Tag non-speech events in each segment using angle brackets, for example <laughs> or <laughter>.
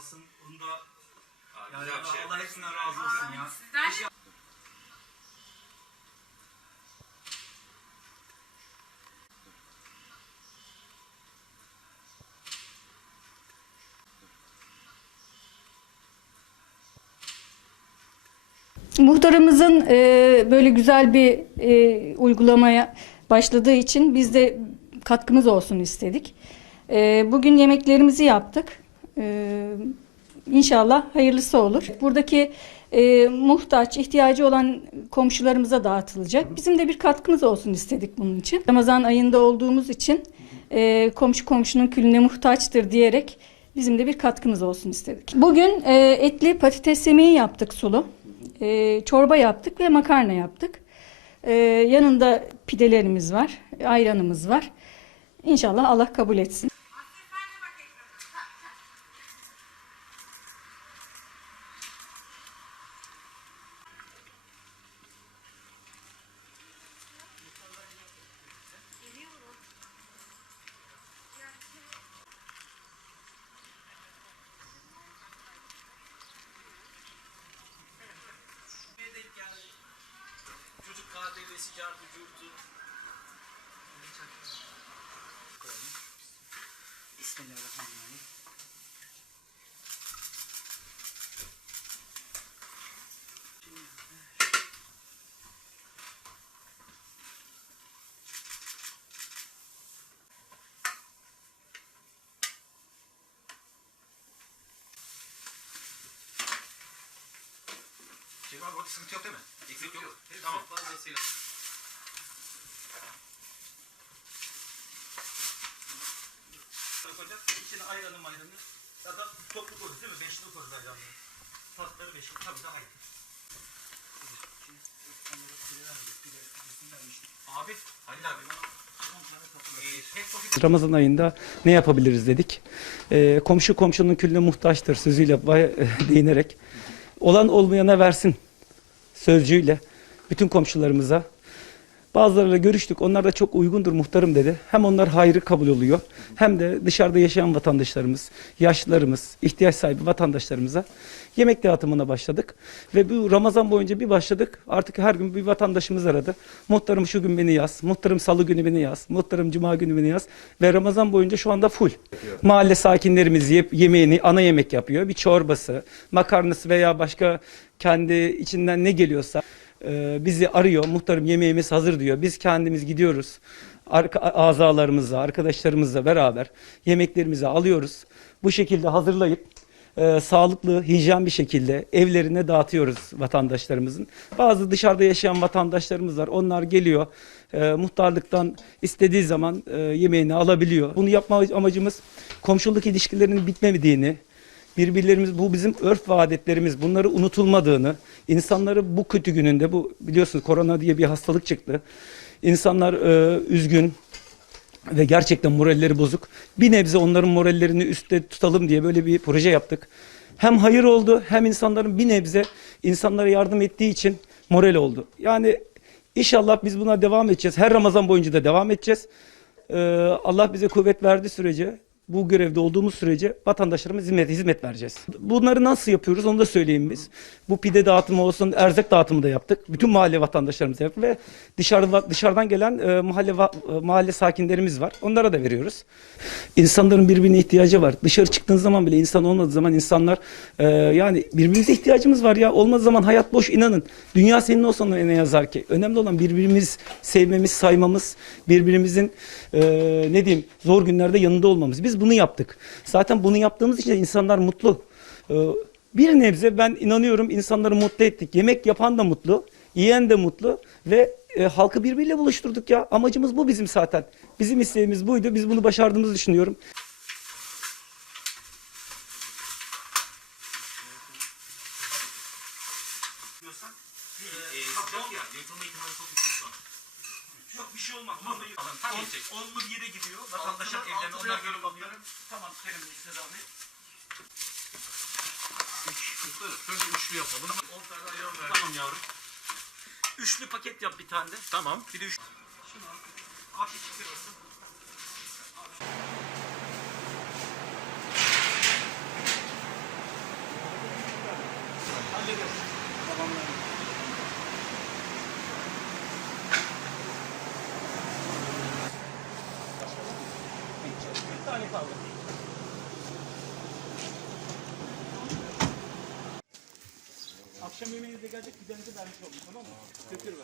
olsun. Onu da Abi, yani güzel bir şey. Allah hepsinden razı olsun ya. Sizden de Muhtarımızın e, böyle güzel bir e, uygulamaya başladığı için biz de katkımız olsun istedik. E, bugün yemeklerimizi yaptık. E, inşallah hayırlısı olur. Buradaki e, muhtaç, ihtiyacı olan komşularımıza dağıtılacak. Bizim de bir katkımız olsun istedik bunun için. Ramazan ayında olduğumuz için e, komşu komşunun külüne muhtaçtır diyerek bizim de bir katkımız olsun istedik. Bugün e, etli patates yemeği yaptık sulu. E, çorba yaptık ve makarna yaptık. E, yanında pidelerimiz var, ayranımız var. İnşallah Allah kabul etsin. KDV'si, cartı, curtu. Bismillahirrahmanirrahim. Şey var, orada sıkıntı yok değil mi? Eksik yok. Tamam. Fazlasıyla. İçine ayranı mayranı. Zaten toplu koyacağız değil mi? Beşli koyacağız ayranı. Tatları beşli. Tabii daha iyi. Abi, Halil abi. Ee, Ramazan ayında ne yapabiliriz dedik. Ee, komşu komşunun külüne muhtaçtır sözüyle <laughs> değinerek olan olmayana versin sözcüğüyle bütün komşularımıza bazılarıyla görüştük. Onlar da çok uygundur muhtarım dedi. Hem onlar hayrı kabul oluyor hem de dışarıda yaşayan vatandaşlarımız, yaşlılarımız, ihtiyaç sahibi vatandaşlarımıza yemek dağıtımına başladık. Ve bu Ramazan boyunca bir başladık. Artık her gün bir vatandaşımız aradı. Muhtarım şu gün beni yaz, muhtarım salı günü beni yaz, muhtarım cuma günü beni yaz. Ve Ramazan boyunca şu anda full. Mahalle sakinlerimiz ye- yemeğini, ana yemek yapıyor. Bir çorbası, makarnası veya başka kendi içinden ne geliyorsa e, bizi arıyor. Muhtarım yemeğimiz hazır diyor. Biz kendimiz gidiyoruz. Arka, azalarımızla, arkadaşlarımızla beraber yemeklerimizi alıyoruz. Bu şekilde hazırlayıp e, sağlıklı, hijyen bir şekilde evlerine dağıtıyoruz vatandaşlarımızın. Bazı dışarıda yaşayan vatandaşlarımız var. Onlar geliyor. e, muhtarlıktan istediği zaman e, yemeğini alabiliyor. Bunu yapma amacımız komşuluk ilişkilerinin bitmediğini, birbirlerimiz bu bizim örf ve adetlerimiz bunları unutulmadığını, insanları bu kötü gününde bu biliyorsunuz korona diye bir hastalık çıktı. İnsanlar e, üzgün ve gerçekten moralleri bozuk. Bir nebze onların morallerini üstte tutalım diye böyle bir proje yaptık. Hem hayır oldu hem insanların bir nebze insanlara yardım ettiği için moral oldu. Yani inşallah biz buna devam edeceğiz. Her Ramazan boyunca da devam edeceğiz. Ee, Allah bize kuvvet verdiği sürece bu görevde olduğumuz sürece vatandaşlarımıza hizmet, hizmet vereceğiz. Bunları nasıl yapıyoruz onu da söyleyeyim biz. Bu pide dağıtımı olsun, erzak dağıtımı da yaptık. Bütün mahalle vatandaşlarımıza yaptık ve dışarıda, dışarıdan gelen e, mahalle va- e, mahalle sakinlerimiz var. Onlara da veriyoruz. İnsanların birbirine ihtiyacı var. Dışarı çıktığın zaman bile insan olmadığı zaman insanlar e, yani birbirimize ihtiyacımız var ya. Olmadığı zaman hayat boş inanın. Dünya senin olsa ne yazar ki. Önemli olan birbirimiz sevmemiz, saymamız, birbirimizin e, ne diyeyim zor günlerde yanında olmamız. Biz bunu yaptık. Zaten bunu yaptığımız için insanlar mutlu. E, bir nebze ben inanıyorum insanları mutlu ettik. Yemek yapan da mutlu, yiyen de mutlu ve e, halkı birbiriyle buluşturduk ya. Amacımız bu bizim zaten. Bizim isteğimiz buydu. Biz bunu başardığımızı düşünüyorum. Diyorsan. Ee, sıcak. Yok bir şey olmaz. Tamam, tamam, tam On-. Onlu bir yere gidiyor. Vatandaşın Altına- evlerine onlar yapıyorum. bakıyorum. Tamam Kerim size zahmet. Muhtarım, şöyle üçlü yapalım. 10 tane ver. Tamam yavrum. Üçlü paket yap bir tane de. Tamam. Bir de üç. Şunu al. Afiyet olsun. Tane kaldı. Akşam yemeğinizde gelecek gidenizi vermiş oldum tamam mı? Götür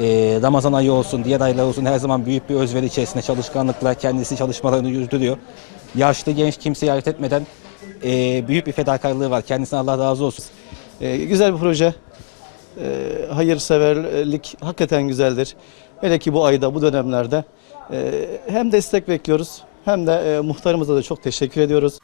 Ee, Ramazan ayı olsun, diğer aylar olsun her zaman büyük bir özveri içerisinde çalışkanlıkla kendisi çalışmalarını yürütüyor. Yaşlı genç kimseyi ayırt etmeden ee, büyük bir fedakarlığı var. Kendisine Allah razı olsun. Ee, güzel bir proje. Ee, hayırseverlik hakikaten güzeldir. Hele ki bu ayda, bu dönemlerde. Ee, hem destek bekliyoruz hem de e, muhtarımıza da çok teşekkür ediyoruz.